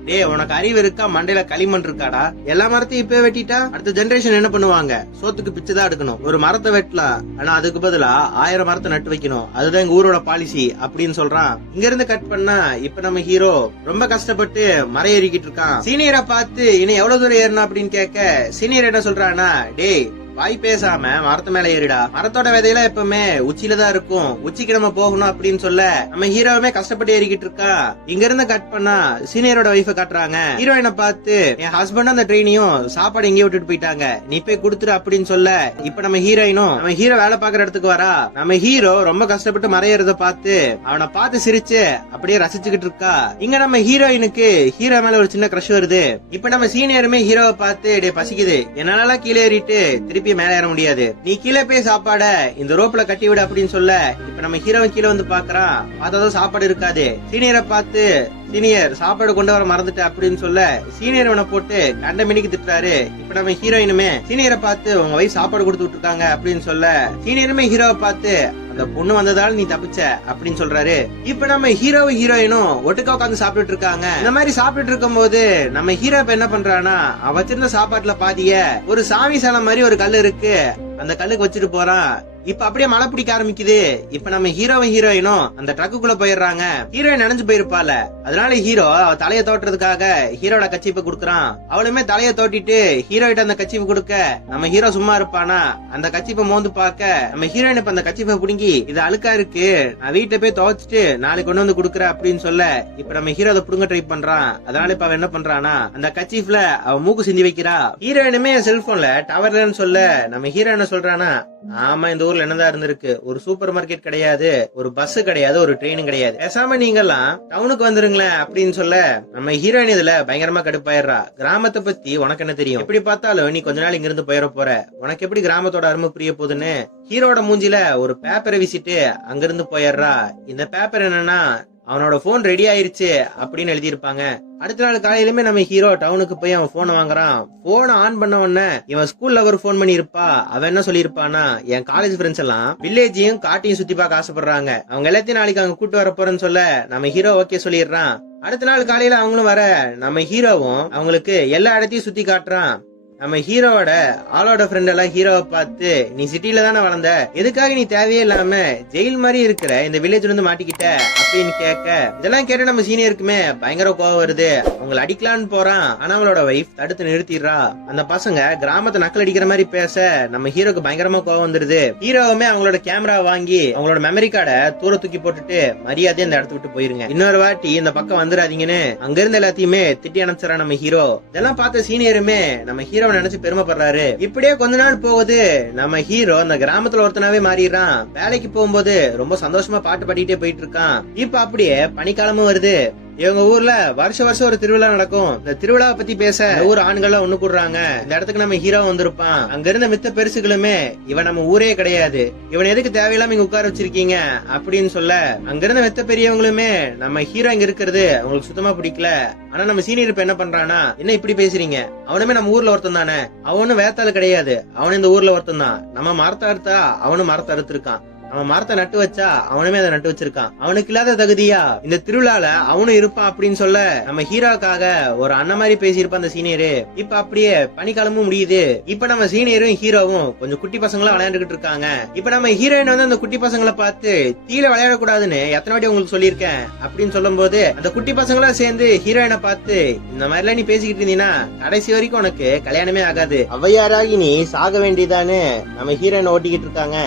டேய் உனக்கு அறிவு இருக்கா? மண்டையில களிமண் இருக்காடா? எல்லா மரத்தையும் இப்ப வெட்டிட்டா? அடுத்த ஜெனரேஷன் என்ன பண்ணுவாங்க? சோத்துக்கு பிச்சுதான் எடுக்கணும். ஒரு மரத்தை வெட்டலாம் ஆனா அதுக்கு பதிலா ஆயிரம் மரத்தை நட்டு வைக்கணும். அதுதான் எங்க ஊரோட பாலிசி அப்படின்னு சொல்றான். இங்க இருந்து கட் பண்ணா இப்ப நம்ம ஹீரோ ரொம்ப கஷ்டப்பட்டு மரம் ஏறிக்கிட்டு இருக்கான். சீனியரை பார்த்து இனி எவ்வளவு தூரம் ஏறணும்? அப்படின்னு கேட்க சீனியர் என்ன சொல்றானா டேய் வாய் பேசாம மரத்து மேல ஏறிடா. மரத்தோட விதையில எப்பவுமே உச்சியில தான் இருக்கும். உச்சிக்கு நம்ம போகணும் அப்படின்னு சொல்ல நம்ம ஹீரோவுமே கஷ்டப்பட்டு ஏறிக்கிட்டு இருக்கா. இங்க இருந்து கட் பண்ணா சீனியரோட ஒய்ஃப காட்டுறாங்க. ஹீரோயினை பார்த்து என் ஹஸ்பண்ட் அந்த ட்ரெயினையும் சாப்பாடு இங்கே விட்டுட்டு போயிட்டாங்க. நீ போய் கொடுத்துரு அப்படின்னு சொல்ல இப்ப நம்ம ஹீரோயினும் நம்ம ஹீரோ வேலை பாக்குற இடத்துக்கு வரா. நம்ம ஹீரோ ரொம்ப கஷ்டப்பட்டு மறையறத பார்த்து அவனை பார்த்து சிரிச்சு அப்படியே ரசிச்சுக்கிட்டு இருக்கா. இங்க நம்ம ஹீரோயினுக்கு ஹீரோ மேல ஒரு சின்ன கிரஷ் வருது. இப்ப நம்ம சீனியருமே ஹீரோவை பார்த்து டே பசிக்குது. என்னால கீழே ஏறிட்டு திருப்பி மேல ஏற முடியாது. நீ கீழே போய் சாப்பாட இந்த ரோப்ல கட்டி விடு அப்படின்னு சொல்ல இப்ப நம்ம ஹீரோவன் கீழே வந்து பாக்குறான் பார்த்தாதான் சாப்பாடு இருக்காது. சீனியரை பார்த்து சீனியர் சாப்பாடு கொண்டு வர மறந்துட்டு அப்படின்னு சொல்ல சீனியர் இவனை போட்டு கண்ட மினிக்கு திட்டுறாரு. இப்ப நம்ம ஹீரோயினுமே சீனியரை பார்த்து உங்க வயசு சாப்பாடு கொடுத்து விட்டுருக்காங்க அப்படின்னு சொல்ல சீனியருமே ஹீரோவை பார்த்து அந்த பொண்ணு வந்ததால நீ தப்பிச்ச அப்படின்னு சொல்றாரு. இப்ப நம்ம ஹீரோ ஹீரோயினும் ஒட்டுக்கா உட்காந்து சாப்பிட்டுட்டு இருக்காங்க. இந்த மாதிரி சாப்பிட்டுட்டு இருக்கும் போது நம்ம ஹீரோ இப்ப என்ன பண்றானா அவ வச்சிருந்த சாப்பாட்டுல பாதிய ஒரு சாமி சிலை மாதிரி ஒரு கல் இருக்கு. அந்த கல்லுக்கு வச்சுட்டு போறான். இப்ப அப்படியே மழை பிடிக்க ஆரம்பிக்குது. இப்ப நம்ம ஹீரோவும் ஹீரோயினும் அந்த ட்ரக்குக்குள்ள போயிடுறாங்க. ஹீரோயின் நினைஞ்சு போயிருப்பால. அதனால ஹீரோ அவ தலைய தோட்டுறதுக்காக ஹீரோட கச்சிப்பை குடுக்கறான். அவளுமே தலைய தோட்டிட்டு ஹீரோயிட்ட அந்த கச்சிப்பு கொடுக்க நம்ம ஹீரோ சும்மா இருப்பானா? அந்த கச்சிப்பை மோந்து பார்க்க நம்ம ஹீரோயின் இப்ப அந்த கச்சிப்பை புடுங்கி இது அழுக்கா இருக்கு. நான் வீட்டுல போய் துவைச்சிட்டு நாளைக்கு கொண்டு வந்து குடுக்கற அப்படின்னு சொல்ல இப்ப நம்ம ஹீரோ அதை புடுங்க ட்ரை பண்றான். அதனால இப்ப அவன் என்ன பண்றானா அந்த கச்சிப்ல அவ மூக்கு சிந்தி வைக்கிறா. ஹீரோயினுமே செல்போன்ல டவர்லன்னு சொல்ல நம்ம ஹீரோ என்ன சொல்றானா ஆமா இந்த ஊர்ல என்னதான் இருந்திருக்கு? ஒரு சூப்பர் மார்க்கெட் கிடையாது ஒரு பஸ் கிடையாது ஒரு ட்ரெயினும் கிடையாது. பேசாம நீங்கெல்லாம் டவுனுக்கு வந்துருங்களேன் அப்படின்னு சொல்ல நம்ம ஹீரோயின் இதுல பயங்கரமா கடுப்பாயிடுறா. கிராமத்தை பத்தி உனக்கு என்ன தெரியும்? எப்படி பார்த்தாலும் நீ கொஞ்ச நாள் இங்க இருந்து போயிட போற. உனக்கு எப்படி கிராமத்தோட அருமை புரிய போகுதுன்னு? ஹீரோட மூஞ்சில ஒரு பேப்பரை வீசிட்டு அங்கிருந்து போயிடுறா. இந்த பேப்பர் என்னன்னா அவனோட போன் ரெடி ஆயிருச்சு அப்படின்னு எழுதியிருப்பாங்க. அடுத்த நாள் காலையிலுமே நம்ம ஹீரோ டவுனுக்கு போய் அவன் போனை வாங்குறான். போனை ஆன் பண்ண உடனே இவன் ஸ்கூல்ல ஒரு போன் பண்ணி இருப்பா அவன் என்ன சொல்லியிருப்பானா என் காலேஜ் ஃப்ரெண்ட்ஸ் எல்லாம் வில்லேஜையும் காட்டையும் சுத்தி பார்க்க ஆசைப்படுறாங்க. அவங்க எல்லாத்தையும் நாளைக்கு அங்க கூட்டு வர போறேன்னு சொல்ல நம்ம ஹீரோ ஓகே சொல்லிடுறான். அடுத்த நாள் காலையில அவங்களும் வர நம்ம ஹீரோவும் அவங்களுக்கு எல்லா இடத்தையும் சுத்தி காட்டுறான். நம்ம ஹீரோவோட ஆளோட ஃப்ரெண்ட் எல்லாம் ஹீரோவை பார்த்து நீ சிட்டில தானே வளர்ந்த? எதுக்காக நீ தேவையே இல்லாம ஜெயில் மாதிரி இருக்கிற இந்த வில்லேஜ்ல இருந்து மாட்டிக்கிட்ட? அப்படின்னு கேட்க இதெல்லாம் கேட்டு நம்ம சீனியருக்குமே பயங்கர கோவம் வருது. அவங்களை அடிக்கலான்னு போறான். ஆனா அவளோட வைஃப் தடுத்து நிறுத்திடுறா. அந்த பசங்க கிராமத்தை நக்கல் அடிக்கிற மாதிரி பேச நம்ம ஹீரோக்கு பயங்கரமா கோவம் வந்துருது. ஹீரோவுமே அவங்களோட கேமரா வாங்கி அவங்களோட மெமரி கார்டை தூர தூக்கி போட்டுட்டு மரியாதையா இந்த இடத்த விட்டு போயிருங்க. இன்னொரு வாட்டி இந்த பக்கம் வந்துடாதீங்கன்னு அங்க இருந்து எல்லாத்தையுமே திட்டி அனுப்பிச்சுறா நம்ம ஹீரோ. இதெல்லாம் பார்த்த சீனியருமே நம்ம ஹீரோ நினைச்சு பெருமைப்படுறாரு. இப்படியே கொஞ்ச நாள் போகுது. நம்ம ஹீரோ அந்த கிராமத்துல ஒருத்தனாவே மாறிடுறான். வேலைக்கு போகும்போது ரொம்ப சந்தோஷமா பாட்டு பாடிட்டே போயிட்டு இருக்கான். இப்ப அப்படியே பனிக்காலமும் வருது. இவங்க ஊர்ல வருஷ வருஷம் ஒரு திருவிழா நடக்கும். இந்த திருவிழாவை பத்தி பேச ஊர் ஆண்கள்லாம் ஒண்ணு கூடுறாங்க. இந்த இடத்துக்கு நம்ம ஹீரோ வந்திருப்பான். அங்க இருந்த மித்த பெருசுகளுமே இவன் நம்ம ஊரே கிடையாது. இவன் எதுக்கு தேவையில்லாம இங்க உட்கார வச்சிருக்கீங்க? அப்படின்னு சொல்ல அங்க இருந்த மித்த பெரியவங்களுமே நம்ம ஹீரோ இங்க இருக்கிறது அவங்களுக்கு சுத்தமா பிடிக்கல. ஆனா நம்ம சீனியர் இப்ப என்ன பண்றானா என்ன இப்படி பேசுறீங்க? அவனுமே நம்ம ஊர்ல ஒருத்தன் தானே. அவனும் வேத்தாள் கிடையாது. அவனும் இந்த ஊர்ல ஒருத்தன் தான். நம்ம மரத்தை அறுத்தா அவனும் மரத்தை அறுத்திருக்கான். அவன் மரத்தை நட்டு வச்சா அவனுமே அதை நட்டு வச்சிருக்கான். அவனுக்கு இல்லாத தகுதியா? இந்த திருவிழால அவனும் இருப்பான் அப்படின்னு சொல்ல நம்ம ஹீரோக்காக ஒரு அண்ணன் மாதிரி பேசியிருப்பான் அந்த சீனியரு. இப்ப அப்படியே பனிக்காலமும் முடியுது. இப்ப நம்ம சீனியரும் ஹீரோவும் கொஞ்சம் குட்டி பசங்களா விளையாண்டுகிட்டு இருக்காங்க. இப்ப நம்ம ஹீரோயின் வந்து அந்த குட்டி பசங்களை பார்த்து தீல விளையாடக்கூடாதுன்னு எத்தனை வாட்டி உங்களுக்கு சொல்லியிருக்கேன்? அப்படின்னு சொல்லும் போது அந்த குட்டி பசங்களா சேர்ந்து ஹீரோயினை பார்த்து இந்த மாதிரி எல்லாம் நீ பேசிக்கிட்டு இருந்தீங்கன்னா கடைசி வரைக்கும் உனக்கு கல்யாணமே ஆகாது. அவ்வையாராகி நீ சாக வேண்டியதான்னு நம்ம ஹீரோயினை ஓட்டிக்கிட்டு இருக்காங்க.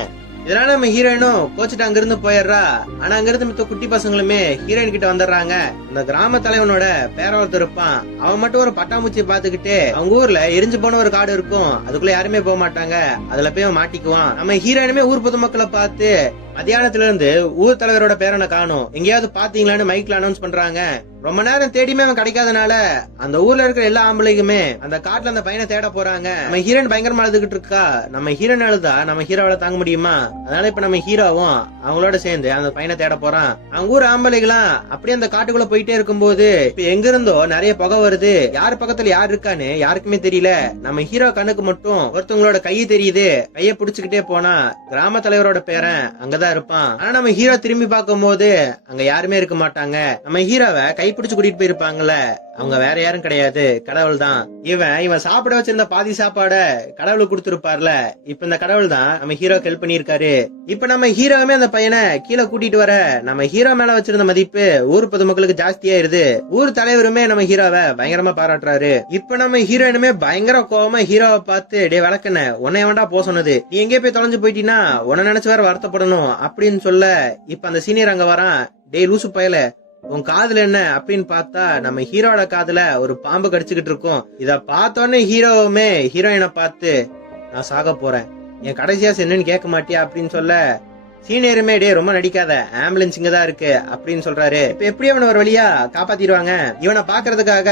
இதனால நம்ம ஹீரோயினும் கோச்சிட்டு அங்கிருந்து போயிடுறா. ஆனா அங்கிருந்து மித்த குட்டி பசங்களுமே ஹீரோயின் கிட்ட வந்துடுறாங்க. இந்த கிராம தலைவனோட பேர ஒருத்தர் இருப்பான். அவன் மட்டும் ஒரு பட்டாம்பூச்சி பாத்துக்கிட்டு அவங்க ஊர்ல எரிஞ்சு போன ஒரு காடு இருக்கும். அதுக்குள்ள யாருமே போக மாட்டாங்க. அதுல போய் அவன் மாட்டிக்குவான். நம்ம ஹீரோயினுமே ஊர் பொதுமக்களை பார்த்து மத்தியானத்துல இருந்து ஊர் தலைவரோட பேரனை காணும். எங்கேயாவது பாத்தீங்களான்னு மைக்ல அனௌன்ஸ் பண்றாங்க. ரொம்ப நேரம் தேடியுமே அவன் கிடைக்காதனால அந்த ஊர்ல இருக்கிற எல்லா ஆம்பளைக்குமே அந்த காட்டுல அந்த பையனை தேட போறாங்க. நம்ம ஹீரோயின் பயங்கரமா அழுதுகிட்டு இருக்கா. நம்ம ஹீரோயின் அழுதா? நம்ம ஹீரோவால தாங்க முடியுமா? அதனால இப்ப நம்ம ஹீரோவும் அவங்களோட சேர்ந்து அந்த பையனை தேட போறான். அவங்க ஊர் ஆம்பளைகளாம் அப்படியே அந்த காட்டுக்குள்ள போயிட்டே இருக்கும்போது இப்ப எங்க இருந்தோ நிறைய புகை வருது. யார் பக்கத்துல யார் இருக்கான்னு யாருக்குமே தெரியல. நம்ம ஹீரோ கண்ணுக்கு மட்டும் ஒருத்தவங்களோட கை தெரியுது. கையை புடிச்சுக்கிட்டே போனா கிராம தலைவரோட பேரன் அங்கதான் இருப்பான். ஆனா நம்ம ஹீரோ திரும்பி பார்க்கும் போது அங்க யாருமே இருக்க மாட்டாங்க. நம்ம ஹீரோவை கை கைப்பிடிச்சு கூட்டிட்டு போயிருப்பாங்கல்ல. அவங்க வேற யாரும் கிடையாது. கடவுள் தான் இவன் இவன் சாப்பிட வச்சிருந்த பாதி சாப்பாட கடவுளுக்கு கொடுத்துருப்பார்ல. இப்ப இந்த கடவுள் தான் நம்ம ஹீரோக்கு ஹெல்ப் பண்ணிருக்காரு இப்ப நம்ம ஹீரோவுமே அந்த பையனை கீழே கூட்டிட்டு வர நம்ம ஹீரோ மேல வச்சிருந்த மதிப்பு ஊர் பொதுமக்களுக்கு ஜாஸ்தியாயிருது. ஊர் தலைவருமே நம்ம ஹீரோவை பயங்கரமா பாராட்டுறாரு. இப்ப நம்ம ஹீரோயினுமே பயங்கர கோவமா ஹீரோவை பார்த்து டே வழக்கன உன்னை வேண்டா போ சொன்னது? நீ எங்கே போய் தொலைஞ்சு போயிட்டீன்னா உன்னை நினைச்சு வேற வருத்தப்படணும். அப்படின்னு சொல்ல இப்ப அந்த சீனியர் அங்க வரான். டேய் லூசு பயல. உன் காதுல என்ன அப்படின்னு பார்த்தா நம்ம ஹீரோட காதுல ஒரு பாம்பு கடிச்சுக்கிட்டு இருக்கோம். இத பார்த்தோன்னே ஹீரோவுமே ஹீரோயினை பார்த்து நான் சாக போறேன். என் கடைசியாசு என்னன்னு கேட்க மாட்டியா அப்படின்னு சொல்ல சீனியருமே டே ரொம்ப நடிக்காத ஆம்புலன்ஸ் இங்க தான் இருக்கு அப்படின்னு சொல்றாரு. இப்ப எப்படி அவனை ஒரு வழியா காப்பாத்திடுவாங்க? இவனை பாக்குறதுக்காக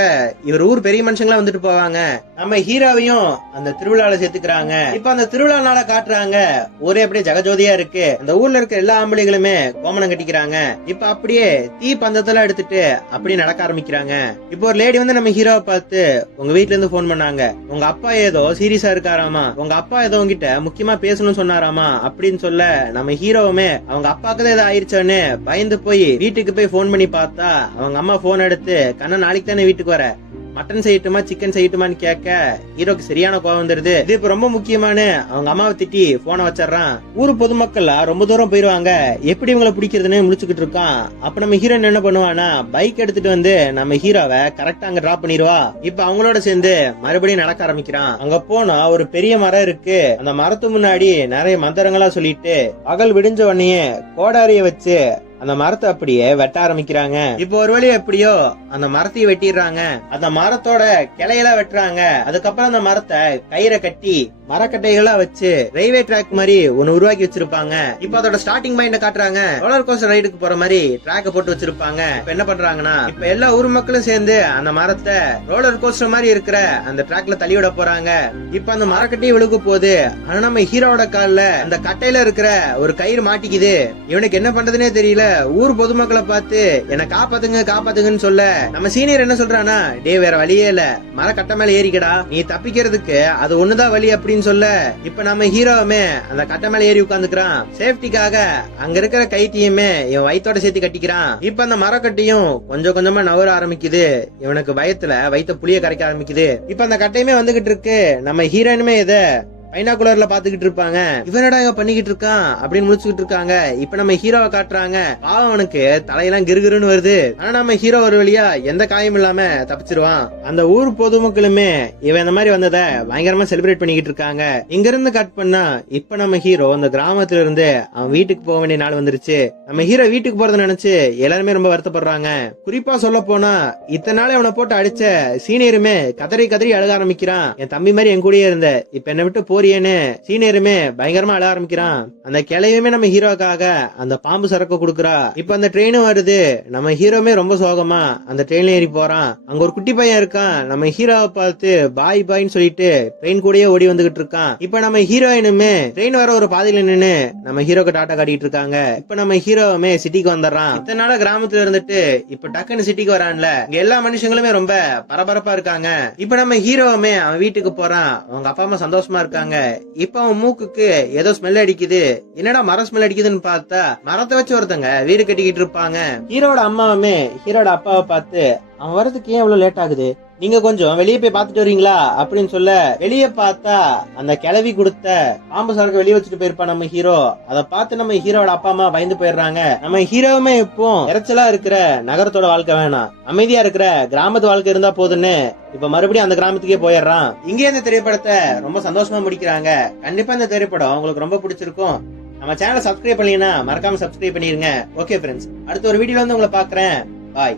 இவர் ஊர் பெரிய மனுஷங்களா வந்துட்டு போவாங்க. நம்ம ஹீரோவையும் அந்த திருவிழால சேர்த்துக்கிறாங்க. இப்ப அந்த திருவிழானால காட்டுறாங்க ஒரே அப்படியே ஜெகஜோதியா இருக்கு. அந்த ஊர்ல இருக்க எல்லா ஆம்பளைகளுமே கோமணம் கட்டிக்கிறாங்க. இப்ப அப்படியே தீ பந்தத்தெல்லாம் எடுத்துட்டு அப்படியே நடக்க ஆரம்பிக்கிறாங்க. இப்போ ஒரு லேடி வந்து நம்ம ஹீரோவை பார்த்து உங்க வீட்ல இருந்து போன் பண்ணாங்க. உங்க அப்பா ஏதோ சீரியஸா இருக்காராமா? உங்க அப்பா ஏதோ உங்ககிட்ட முக்கியமா பேசணும்னு சொன்னாராமா? அப்படின்னு சொல்ல நம்ம ஹீரோ ஹீரோவுமே அவங்க அப்பாக்கு தான் ஏதோ ஆயிருச்சோன்னு பயந்து போய் வீட்டுக்கு போய் போன் பண்ணி பார்த்தா அவங்க அம்மா போன் எடுத்து கண்ணன் நாளைக்கு தானே வீட்டுக்கு வர? மட்டன் செய்யட்டுமா சிக்கன் செய்யட்டுமான்னு கேட்க ஹீரோக்கு சரியான கோவம் வந்துருது. இது இப்ப ரொம்ப முக்கியமான அவங்க அம்மாவை திட்டி போனை வச்சிடறான். ஊர் பொதுமக்கள் ரொம்ப தூரம் போயிருவாங்க. எப்படி இவங்களை பிடிக்கிறதுன்னு முடிச்சுக்கிட்டு இருக்கான். அப்ப நம்ம ஹீரோயின் என்ன பண்ணுவானா பைக் எடுத்துட்டு வந்து நம்ம ஹீரோவை கரெக்டா அங்க டிராப் பண்ணிடுவா. இப்ப அவங்களோட சேர்ந்து மறுபடியும் நடக்க ஆரம்பிக்கிறான். அங்க போனா ஒரு பெரிய மரம் இருக்கு. அந்த மரத்து முன்னாடி நிறைய மந்திரங்களா சொல்லிட்டு பகல் விடிஞ்ச உடனே கோடாரிய வச்சு அந்த மரத்தை அப்படியே வெட்ட ஆரம்பிக்கிறாங்க. இப்போ ஒரு வழி எப்படியோ அந்த மரத்தையும் வெட்டிடுறாங்க. அந்த மரத்தோட கிளையெல்லாம் வெட்டுறாங்க. அதுக்கப்புறம் அந்த மரத்தை கயிறை கட்டி மரக்கட்டைகளா வச்சு ரயில்வே ட்ராக் மாதிரி ஒன்னு உருவாக்கி வச்சிருப்பாங்க. இப்ப அதோட ஸ்டார்டிங் பாயிண்ட காட்டுறாங்க. ரோலர் கோஸ்டர் ரைடுக்கு போற மாதிரி ட்ராக்க போட்டு வச்சிருப்பாங்க. இப்ப என்ன பண்றாங்கன்னா இப்ப எல்லா ஊர் மக்களும் சேர்ந்து அந்த மரத்தை ரோலர் கோஸ்டர் மாதிரி இருக்கிற அந்த ட்ராக்ல தள்ளி விட போறாங்க. இப்ப அந்த மரக்கட்டையும் விழுக போகுது. ஆனா நம்ம ஹீரோவோட கால்ல அந்த கட்டையில இருக்கிற ஒரு கயிறு மாட்டிக்குது. இவனுக்கு என்ன பண்றதுனே தெரியல. ஊர் பொதுமக்களை பார்த்து என்ன காப்பாத்துங்க காப்பாத்துங்கன்னு சொல்ல. நம்ம சீனியர் என்ன சொல்றானா டே வேற வழியே இல்ல. மரக்கட்டை மேல ஏறிக்கடா. நீ தப்பிக்கிறதுக்கு அது ஒண்ணுதான் வழி அப்படின்னு சொல்ல இப்ப நம்ம ஹீரோவுமே அந்த கட்டை மேல ஏறி உட்காந்துக்கிறான் சேஃப்டிக்காக அங்க இருக்கிற கைத்தியுமே இவன் வயிற்றோட சேர்த்து கட்டிக்கிறான். இப்ப அந்த மரக்கட்டையும் கொஞ்சம் கொஞ்சமா நவர ஆரம்பிக்குது. இவனுக்கு பயத்துல வயித்த புளிய கரைக்க ஆரம்பிக்குது. இப்ப அந்த கட்டையுமே வந்துகிட்டு இருக்கு. நம்ம ஹீரோயினுமே இதை பைனாகுலர்ல பாத்துக்கிட்டு இருப்பாங்க. இவனடா இவன் பண்ணிக்கிட்டு இருக்கான்? அப்படின்னு முடிச்சுக்கிட்டு இருக்காங்க. இப்ப நம்ம ஹீரோவை காட்டுறாங்க. பாவம் அவனுக்கு. தலையெல்லாம் கிருகிருன்னு வருது. ஆனா நம்ம ஹீரோ ஒரு வழியா எந்த காயம் இல்லாம தப்பிச்சிருவான். அந்த ஊர் பொதுமக்களுமே இவன் இந்த மாதிரி வந்ததை பயங்கரமா செலிப்ரேட் பண்ணிக்கிட்டு இருக்காங்க. இங்க இருந்து கட் பண்ணா இப்ப நம்ம ஹீரோ அந்த கிராமத்துல இருந்து அவன் வீட்டுக்கு போக வேண்டிய நாள் வந்துருச்சு. நம்ம ஹீரோ வீட்டுக்கு போறத நினைச்சு எல்லாருமே ரொம்ப வருத்தப்படுறாங்க. குறிப்பா சொல்ல போனா இத்தனை நாள் அவனை போட்டு அடிச்ச சீனியருமே கதறி கதறி அழக ஆரம்பிக்கிறான். என் தம்பி மாதிரி என் கூடயே இருந்த. இப்ப என்னை விட்டு போறியேன்னு சீனியருமே பயங்கரமா அழ ஆரம்பிக்கிறான். அந்த கிளையுமே நம்ம ஹீரோக்காக அந்த பாம்பு சரக்கு கொடுக்குறா. இப்ப அந்த ட்ரெயினும் வருது. நம்ம ஹீரோமே ரொம்ப சோகமா அந்த ட்ரெயின்ல ஏறி போறான். அங்க ஒரு குட்டி பையன் இருக்கான். நம்ம ஹீரோவை பார்த்து பாய் பாய்ன்னு சொல்லிட்டு ட்ரெயின் கூடயே ஓடி வந்துகிட்டு இருக்கான். இப்ப நம்ம ஹீரோயினுமே ட்ரெயின் வர ஒரு பாதையில நின்னு நம்ம ஹீரோக்கு டாட்டா காட்டிட்டு இருக்காங்க. இப்ப நம்ம ஹீரோவுமே சிட்டிக்கு வந்துடுறான். இத்தனை நாளா கிராமத்துல இருந்துட்டு இப்ப டக்குன்னு சிட்டிக்கு வரான்ல. இங்க எல்லா மனுஷங்களுமே ரொம்ப பரபரப்பா இருக்காங்க. இப்ப நம்ம ஹீரோவுமே அவன் வீட்டுக்கு போறான். அவங்க அப்பா அம்மா சந்தோஷமா இருக்காங்க. இப்ப அவன் மூக்குக்கு ஏதோ ஸ்மெல் அடிக்குது. என்னடா மரம் ஸ்மெல் அடிக்குதுன்னு பார்த்தா மரத்தை வச்சு ஒருத்தங்க வீடு கட்டிக்கிட்டு இருப்பாங்க. ஹீரோட அம்மாவுமே ஹீரோட அப்பாவை பார்த்து அவன் வரதுக்கு ஏன் இவ்வளவு லேட் ஆகுது? நீங்க கொஞ்சம் வெளியே போய் பார்த்துட்டு வரீங்களா அப்படின்னு சொல்ல வெளியே பார்த்தா அந்த கிளவி கொடுத்த பாம்பு சாருக்கு வெளியே வச்சுட்டு போயிருப்பான் நம்ம ஹீரோ. அதை பார்த்து நம்ம ஹீரோட அப்பா அம்மா பயந்து போயிடுறாங்க. நம்ம ஹீரோவுமே இப்போ இறைச்சலா இருக்கிற நகரத்தோட வாழ்க்கை வேணாம். அமைதியா இருக்கிற கிராமத்து வாழ்க்கை இருந்தா போதுன்னு இப்ப மறுபடியும் அந்த கிராமத்துக்கே போயிடுறான். இங்கே இந்த திரைப்படத்தை ரொம்ப சந்தோஷமா முடிக்கிறாங்க. கண்டிப்பா இந்த திரைப்படம் உங்களுக்கு ரொம்ப பிடிச்சிருக்கும். நம்ம சேனலை சப்ஸ்கிரைப் பண்ணீங்கன்னா மறக்காம சப்ஸ்கிரைப் பண்ணிருங்க. ஓகே ஃப்ரெண்ட்ஸ் அடுத்த ஒரு வீடியோல வந்து உங்களை பாக்குறேன் பாய்